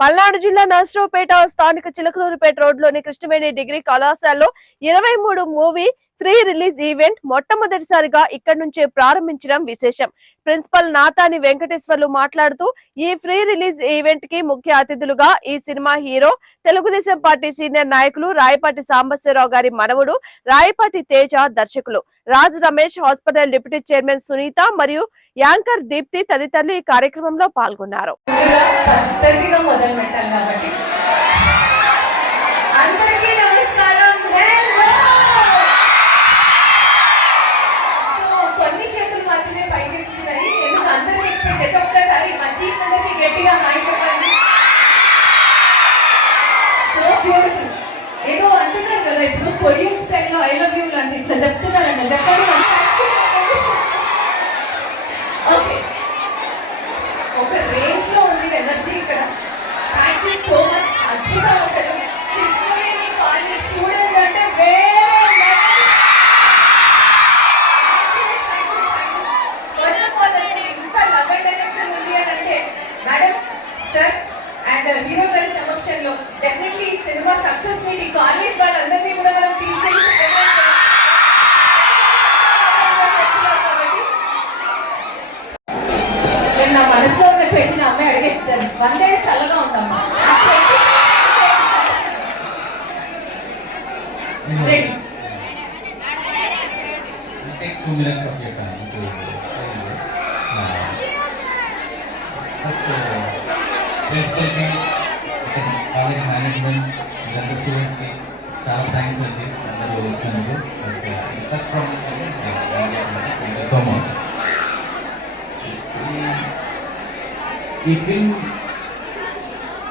పల్నాడు జిల్లా నర్సరావుపేట స్థానిక చిలకలూరుపేట రోడ్లోని కృష్ణవేణి డిగ్రీ కళాశాలలో 23 మూవీ ఫ్రీ రిలీజ్ ఈవెంట్ మొట్టమొదటిసారిగా ఇక్కడి నుంచే ప్రారంభించడం విశేషం. ప్రిన్సిపల్ నాతాని వెంకటేశ్వర్లు మాట్లాడుతూ ఈ ఫ్రీ రిలీజ్ ఈవెంట్ కి ముఖ్య అతిథులుగా ఈ cinema hero, Telugu Desam party senior నాయకులు రాయపాటి సాంబశివరావు గారి మనవడు రాయపాటి తేజ, దర్శకులు Raj Ramesh, hospital deputy chairman Sunitha మరియు యాంకర్ దీప్తి తదితరులు ఈ కార్యక్రమంలో పాల్గొన్నారు. ఏదో అంటున్నారు కదా, ఇప్పుడు కొరియన్ స్టైల్లో ఐ లవ్ యూ లాంటి ఇట్లా చెప్తున్నారన్న చెప్పండి. ఓకే, ఒక రేంజ్ లో ఉంది ఎనర్జీ ఇక్కడ. Thank you so much. అద్భుతం. అసలు కృష్ణవేణి కాలేజ్ స్టూడెంట్స్ అంటే వేరే ఫస్ట్ ఆఫ్ ఆల్ ఇంత లవ్ అండ్ డైరెక్షన్ ఉంది అని అంటే మేడం, సార్ అండ్ హీరో గారి సమక్షంలో డెఫినెట్లీ ఈ సినిమా సక్సెస్ మీట్ కాలేజ్ వాళ్ళందరినీ కూడా మనం తీసుకెళ్ళి నా మనసులో ఉన్న క్వశ్చన్ అమ్మాయి అడిగేస్తాను. 100 ఏళ్ళు చల్లగా ఉంటాము. Take 2 minutes of your time to explain this. First, please tell me, college management, and the students ki చాలా థ్యాంక్స్ అండి అందరూ వచ్చినందుకు. First from thank you so much. ఈ ఫిల్మ్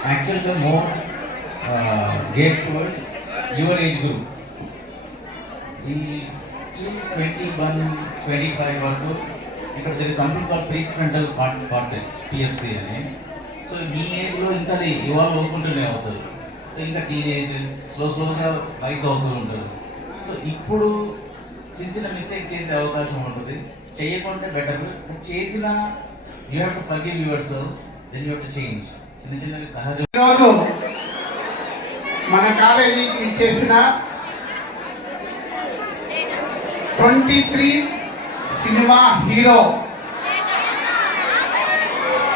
యాక్చువల్గా మోర్ గేట్ టువర్డ్స్ యువర్ ఏజ్ గ్రూప్. ఈ 21-25 వరకు ఇక్కడ there is something called prefrontal cortex, PFC అని. సో మీ ఏజ్లో ఇంకా అది ఇవాల్వ్ అవుకుంటూనే అవుతారు. సో ఇంకా టీనేజ్ స్లోగా వయసు అవుతూ ఉంటారు. సో ఇప్పుడు చిన్న చిన్న మిస్టేక్స్ చేసే అవకాశం ఉంటుంది. చేయకుంటే బెటర్. చేసిన you have to forgive yourself, then you have to change. చిన్న చిన్నవి సహజం. ఈరోజు మన కాలేజీకి చేసిన 23 సినిమా హీరో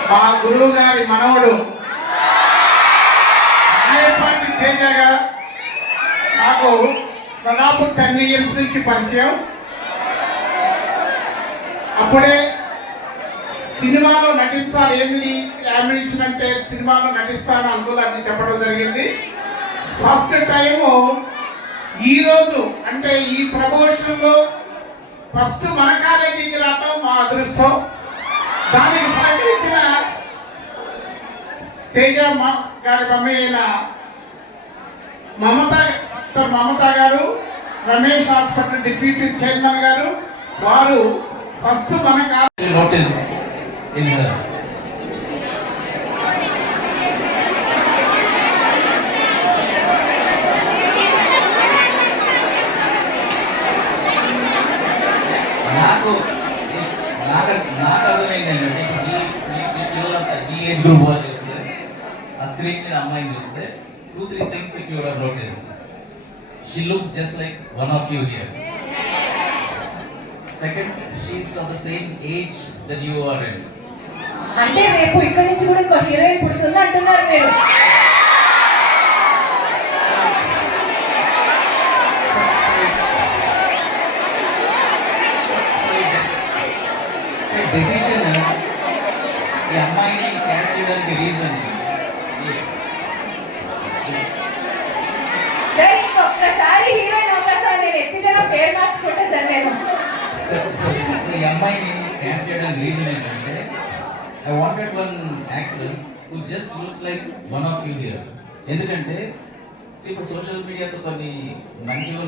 మా గురువు గారి మనవడు రాయపాటి తేజ గారు నాకు దాదాపు 10 years నుంచి పరిచయం. అప్పుడే సినిమాలో నటించాలి, ఏంది యామినేషన్ అంటే సినిమాలో నటిస్తాను అనుకోవాలని చెప్పడం జరిగింది. ఫస్ట్ టైము ఈరోజు అంటే ఈ ప్రమోషన్లో ఫస్ట్ మన కాలేజీకి రావడం మా అదృష్టం. దానికి సహకరించిన తేజ గారి మమ్మీ అయిన మమత గారు, రమేష్ హాస్పిటల్ డిప్యూటీ చైర్మన్ గారు, వారు ఫస్ట్ మన నోటీస్ నాకు అర్థమైంది ఏంటంటే ఈ పిల్లలంతా ఈ ఏజ్ గ్రూప్ వాళ్ళు చేస్తే ఆ స్క్రీన్ మీద అమ్మాయిని చూస్తే 2-3 things if you would have noticed. She looks just like one of you here. Second, she's of the same age that you are in. అంటే రేపు ఇక్కడ నుంచి కూడా ఇంకో హీరోయిన్ పుడుతుంది అంటున్నారు మీరు. డెసిషన్ ఈ అమ్మాయిని క్యాస్ట్ చేయడానికి రీజన్ ఒక్కసారి హీరోయిన్ అవకాశం నేను ఎత్తితే పేరు మార్చుకుంటే సరేమో. సో ఈ అమ్మాయిని క్యాస్ట్ చేయడానికి రీజన్ ఏంటంటే I wanted one actress who just looks like one of you here. ఎందుకంటే ఇప్పుడు సోషల్ మీడియాతో కొన్ని మంచిగా ఉన్నాయి.